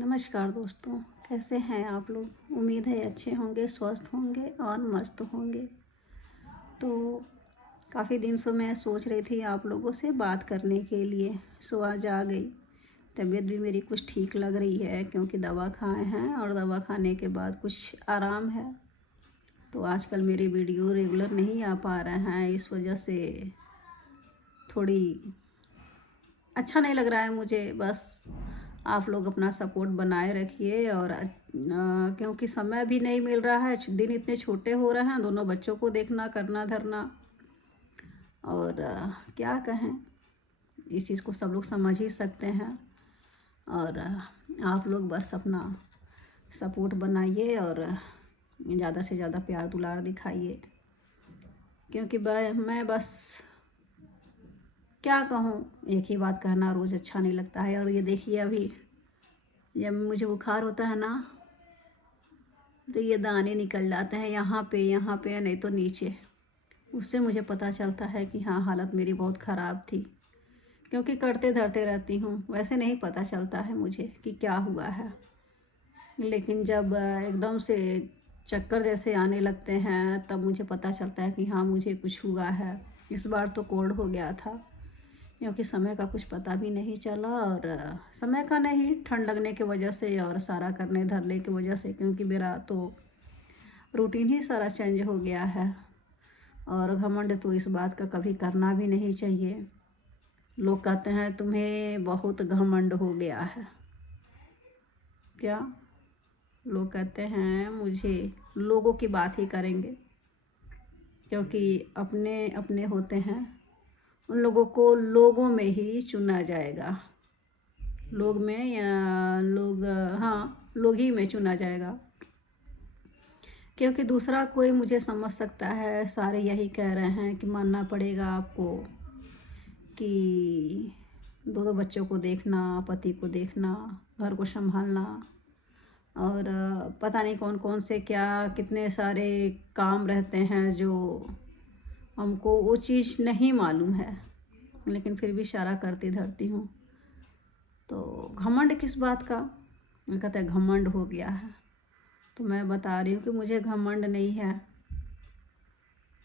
नमस्कार दोस्तों, कैसे हैं आप लोग। उम्मीद है अच्छे होंगे, स्वस्थ होंगे और मस्त होंगे। तो काफ़ी दिन से मैं सोच रही थी आप लोगों से बात करने के लिए, सो आज आ गई। तबीयत भी मेरी कुछ ठीक लग रही है क्योंकि दवा खाए हैं और दवा खाने के बाद कुछ आराम है। तो आजकल मेरी वीडियो रेगुलर नहीं आ पा रहे हैं, इस वजह से थोड़ी अच्छा नहीं लग रहा है मुझे। बस आप लोग अपना सपोर्ट बनाए रखिए। और क्योंकि समय भी नहीं मिल रहा है, दिन इतने छोटे हो रहे हैं, दोनों बच्चों को देखना करना धरना। और क्या कहें, इस चीज़ को सब लोग समझ ही सकते हैं। और आप लोग बस अपना सपोर्ट बनाइए और ज़्यादा से ज़्यादा प्यार दुलार दिखाइए। क्योंकि मैं बस क्या कहूँ, एक ही बात कहना रोज़ अच्छा नहीं लगता है। और ये देखिए, अभी जब मुझे बुखार होता है ना, तो ये दाने निकल जाते हैं यहाँ पे नहीं तो नीचे। उससे मुझे पता चलता है कि हाँ, हालत मेरी बहुत ख़राब थी। क्योंकि करते धरते रहती हूँ, वैसे नहीं पता चलता है मुझे कि क्या हुआ है। लेकिन जब एकदम से चक्कर जैसे आने लगते हैं, तब मुझे पता चलता है कि हाँ, मुझे कुछ हुआ है। इस बार तो कोल्ड हो गया था, क्योंकि समय का कुछ पता भी नहीं चला। और समय का नहीं, ठंड लगने की वजह से और सारा करने धरने की वजह से, क्योंकि मेरा तो रूटीन ही सारा चेंज हो गया है। और घमंड तो इस बात का कभी करना भी नहीं चाहिए। लोग कहते हैं तुम्हें बहुत घमंड हो गया है। क्या लोग कहते हैं मुझे, लोगों की बात ही करेंगे, क्योंकि अपने अपने होते हैं। उन लोगों को लोगों में ही चुना जाएगा, लोग में या लोग, हाँ, लोग ही में चुना जाएगा। क्योंकि दूसरा कोई मुझे समझ सकता है, सारे यही कह रहे हैं कि मानना पड़ेगा आपको कि दो दो बच्चों को देखना, पति को देखना, घर को संभालना, और पता नहीं कौन कौन से क्या कितने सारे काम रहते हैं जो हमको वो चीज़ नहीं मालूम है, लेकिन फिर भी इशारा करती धरती हूँ। तो घमंड किस बात का, कहते हैं घमंड हो गया है। तो मैं बता रही हूँ कि मुझे घमंड नहीं है,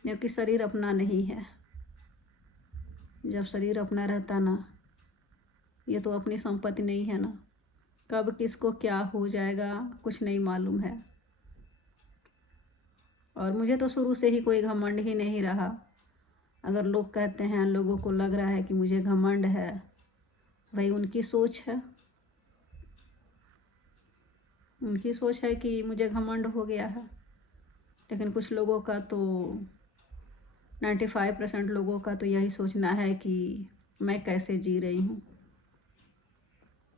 क्योंकि शरीर अपना नहीं है। जब शरीर अपना रहता ना, ये तो अपनी संपत्ति नहीं है ना, कब किसको क्या हो जाएगा कुछ नहीं मालूम है। और मुझे तो शुरू से ही कोई घमंड ही नहीं रहा। अगर लोग कहते हैं, लोगों को लग रहा है कि मुझे घमंड है, भाई उनकी सोच है, उनकी सोच है कि मुझे घमंड हो गया है। लेकिन कुछ लोगों का तो 95% लोगों का तो यही सोचना है कि मैं कैसे जी रही हूँ,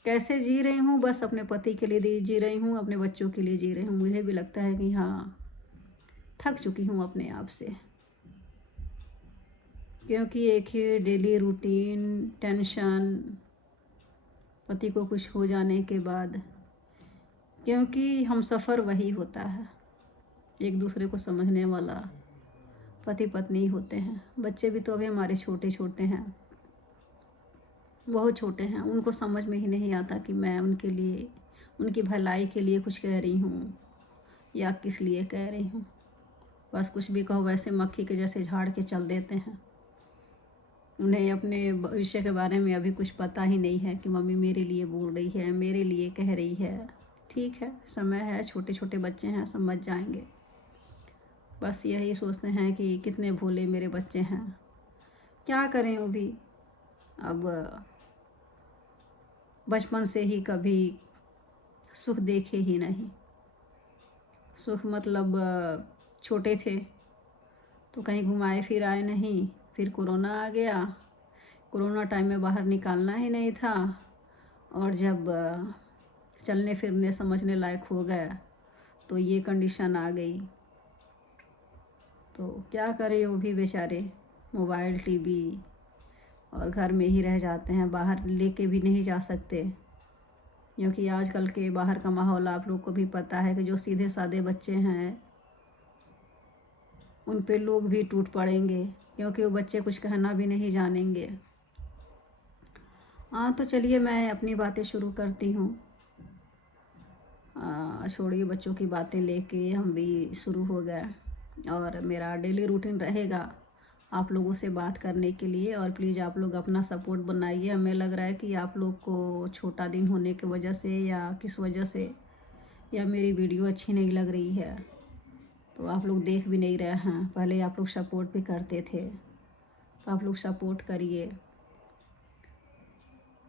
कैसे जी रही हूँ, बस अपने पति के लिए जी रही हूँ, अपने बच्चों के लिए जी रही हूँ। मुझे भी लगता है कि हाँ, थक चुकी हूँ अपने आप से। क्योंकि एक ही डेली रूटीन टेंशन, पति को कुछ हो जाने के बाद, क्योंकि हम सफ़र वही होता है, एक दूसरे को समझने वाला पति पत्नी होते हैं। बच्चे भी तो अभी हमारे छोटे छोटे हैं, बहुत छोटे हैं, उनको समझ में ही नहीं आता कि मैं उनके लिए, उनकी भलाई के लिए कुछ कह रही हूँ या किस लिए कह रही हूँ। बस कुछ भी कहो, वैसे मक्खी के जैसे झाड़ के चल देते हैं। उन्हें अपने भविष्य के बारे में अभी कुछ पता ही नहीं है कि मम्मी मेरे लिए बोल रही है, मेरे लिए कह रही है। ठीक है, समय है, छोटे छोटे बच्चे हैं, समझ जाएंगे। बस यही सोचते हैं कि कितने भोले मेरे बच्चे हैं, क्या करें। वो भी अब बचपन से ही कभी सुख देखे ही नहीं। सुख मतलब छोटे थे तो कहीं घुमाए फिर आए नहीं, फिर कोरोना आ गया। कोरोना टाइम में बाहर निकालना ही नहीं था, और जब चलने फिरने समझने लायक हो गया तो ये कंडीशन आ गई। तो क्या करें, वो भी बेचारे मोबाइल टीवी और घर में ही रह जाते हैं, बाहर लेके भी नहीं जा सकते। क्योंकि आजकल के बाहर का माहौल आप लोग को भी पता है कि जो सीधे साधे बच्चे हैं उन पे लोग भी टूट पड़ेंगे, क्योंकि वो बच्चे कुछ कहना भी नहीं जानेंगे। हाँ, तो चलिए मैं अपनी बातें शुरू करती हूँ। छोड़िए बच्चों की बातें लेके हम भी शुरू हो गए और मेरा डेली रूटीन रहेगा आप लोगों से बात करने के लिए। और प्लीज़ आप लोग अपना सपोर्ट बनाइए। हमें लग रहा है कि आप लोग को छोटा दिन होने की वजह से या किस वजह से या मेरी वीडियो अच्छी नहीं लग रही है तो आप लोग देख भी नहीं रहे हैं। पहले आप लोग सपोर्ट भी करते थे तो आप लोग सपोर्ट करिए,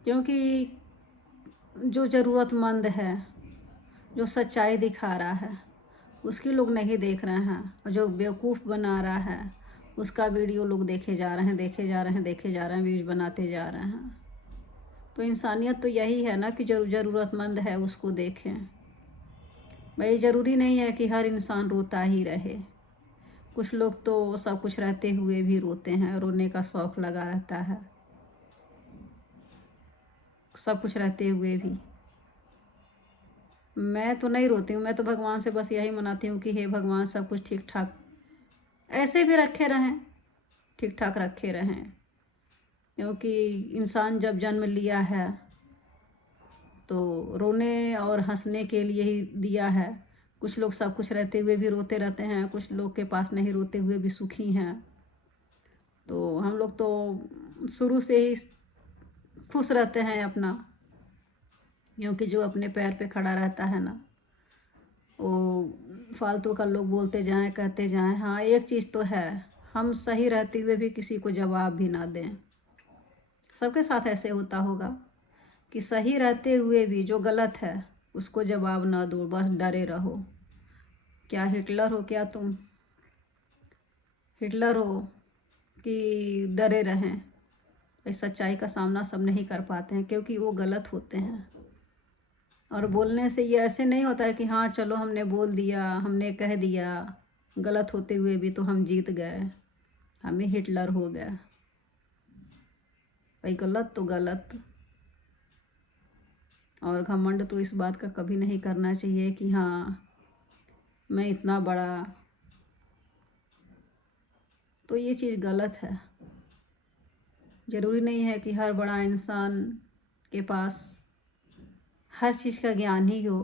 क्योंकि जो ज़रूरतमंद है, जो सच्चाई दिखा रहा है उसकी लोग नहीं देख रहे हैं, और जो बेवकूफ़ बना रहा है उसका वीडियो लोग देखे जा रहे हैं, देखे जा रहे हैं, देखे जा रहे हैं, व्यूज बनाते जा रहे हैं। तो इंसानियत तो यही है ना कि जो ज़रूरतमंद है उसको देखें। भाई ज़रूरी नहीं है कि हर इंसान रोता ही रहे। कुछ लोग तो सब कुछ रहते हुए भी रोते हैं, रोने का शौक़ लगा रहता है सब कुछ रहते हुए भी। मैं तो नहीं रोती हूँ, मैं तो भगवान से बस यही मनाती हूँ कि हे भगवान सब कुछ ठीक ठाक ऐसे भी रखे रहें, ठीक ठाक रखे रहें। क्योंकि इंसान जब जन्म लिया है तो रोने और हंसने के लिए ही दिया है। कुछ लोग सब कुछ रहते हुए भी रोते रहते हैं, कुछ लोग के पास नहीं रोते हुए भी सुखी हैं। तो हम लोग तो शुरू से ही खुश रहते हैं अपना, क्योंकि जो अपने पैर पे खड़ा रहता है ना वो फालतू का लोग बोलते जाएं कहते जाएं। हाँ एक चीज़ तो है, हम सही रहते हुए भी किसी को जवाब भी ना दें। सबके साथ ऐसे होता होगा कि सही रहते हुए भी जो गलत है उसको जवाब ना दो, बस डरे रहो। क्या हिटलर हो क्या तुम? हिटलर हो कि डरे रहें? इस सच्चाई का सामना सब नहीं कर पाते हैं क्योंकि वो गलत होते हैं। और बोलने से ये ऐसे नहीं होता है कि हाँ चलो हमने बोल दिया, हमने कह दिया, गलत होते हुए भी तो हम जीत गए, हमें हिटलर हो गया। भाई गलत तो गलत। और घमंड तो इस बात का कभी नहीं करना चाहिए कि हाँ मैं इतना बड़ा, तो ये चीज़ गलत है। ज़रूरी नहीं है कि हर बड़ा इंसान के पास हर चीज़ का ज्ञान ही हो।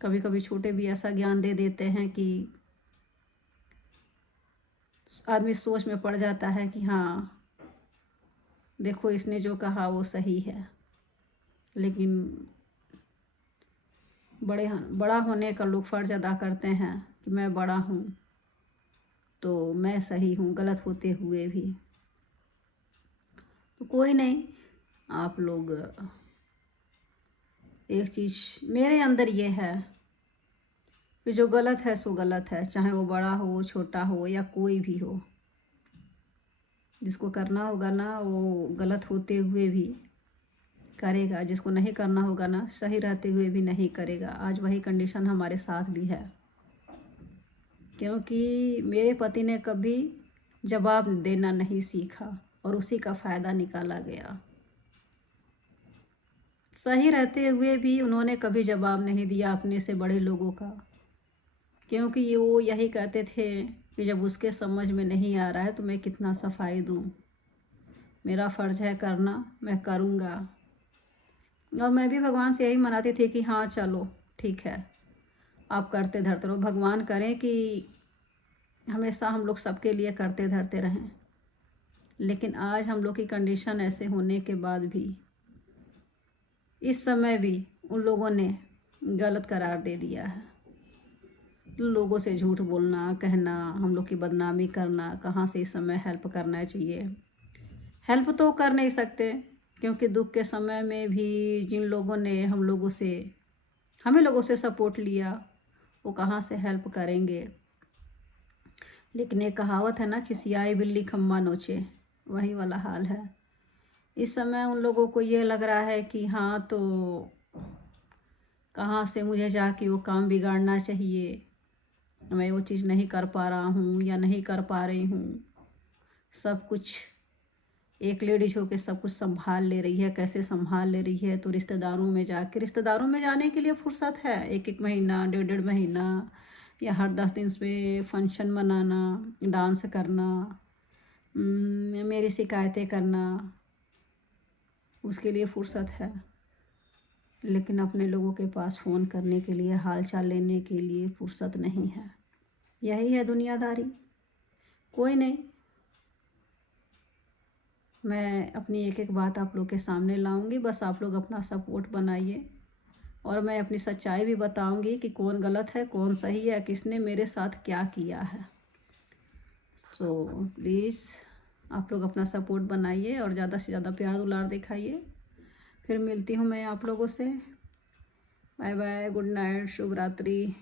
कभी कभी छोटे भी ऐसा ज्ञान दे देते हैं कि आदमी सोच में पड़ जाता है कि हाँ देखो इसने जो कहा वो सही है। लेकिन बड़ा होने का लोग फ़र्ज अदा करते हैं कि मैं बड़ा हूँ तो मैं सही हूँ, गलत होते हुए भी। तो कोई नहीं, आप लोग एक चीज़ मेरे अंदर ये है कि जो गलत है सो गलत है, चाहे वो बड़ा हो छोटा हो या कोई भी हो। जिसको करना होगा ना वो गलत होते हुए भी करेगा, जिसको नहीं करना होगा ना सही रहते हुए भी नहीं करेगा। आज वही कंडीशन हमारे साथ भी है, क्योंकि मेरे पति ने कभी जवाब देना नहीं सीखा और उसी का फ़ायदा निकाला गया। सही रहते हुए भी उन्होंने कभी जवाब नहीं दिया अपने से बड़े लोगों का, क्योंकि वो यही कहते थे कि जब उसके समझ में नहीं आ रहा है तो मैं कितना सफाई दूँ, मेरा फ़र्ज़ है करना, मैं करूँगा। और मैं भी भगवान से यही मनाती थी कि हाँ चलो ठीक है आप करते धरते रहो, भगवान करें कि हमेशा हम लोग सबके लिए करते धरते रहें। लेकिन आज हम लोग की कंडीशन ऐसे होने के बाद भी इस समय भी उन लोगों ने गलत करार दे दिया है। लोगों से झूठ बोलना, कहना, हम लोग की बदनामी करना, कहाँ से इस समय हेल्प करना चाहिए। हेल्प तो कर नहीं सकते क्योंकि दुख के समय में भी जिन लोगों ने हमें लोगों से सपोर्ट लिया वो कहाँ से हेल्प करेंगे। लेकिन एक कहावत है ना, खिसियाई बिल्ली खम्मा नोचे, वही वाला हाल है। इस समय उन लोगों को ये लग रहा है कि हाँ तो कहाँ से मुझे जाके वो काम बिगाड़ना चाहिए, मैं वो चीज़ नहीं कर पा रहा हूँ या नहीं कर पा रही हूँ। सब कुछ एक लेडीज होके सब कुछ संभाल ले रही है, कैसे संभाल ले रही है। तो रिश्तेदारों में जाने के लिए फुर्सत है, एक महीना, डेढ़ महीना या हर 10 दिन में फंक्शन मनाना, डांस करना, मेरी शिकायतें करना, उसके लिए फुर्सत है। लेकिन अपने लोगों के पास फ़ोन करने के लिए, हाल चाल लेने के लिए फुर्सत नहीं है। यही है दुनियादारी। कोई नहीं, मैं अपनी एक एक बात आप लोग के सामने लाऊंगी, बस आप लोग अपना सपोर्ट बनाइए। और मैं अपनी सच्चाई भी बताऊंगी कि कौन गलत है कौन सही है, किसने मेरे साथ क्या किया है। तो प्लीज़ आप लोग अपना सपोर्ट बनाइए और ज़्यादा से ज़्यादा प्यार दुलार दिखाइए। फिर मिलती हूँ मैं आप लोगों से। बाय बाय, गुड नाइट, शुभ रात्रि।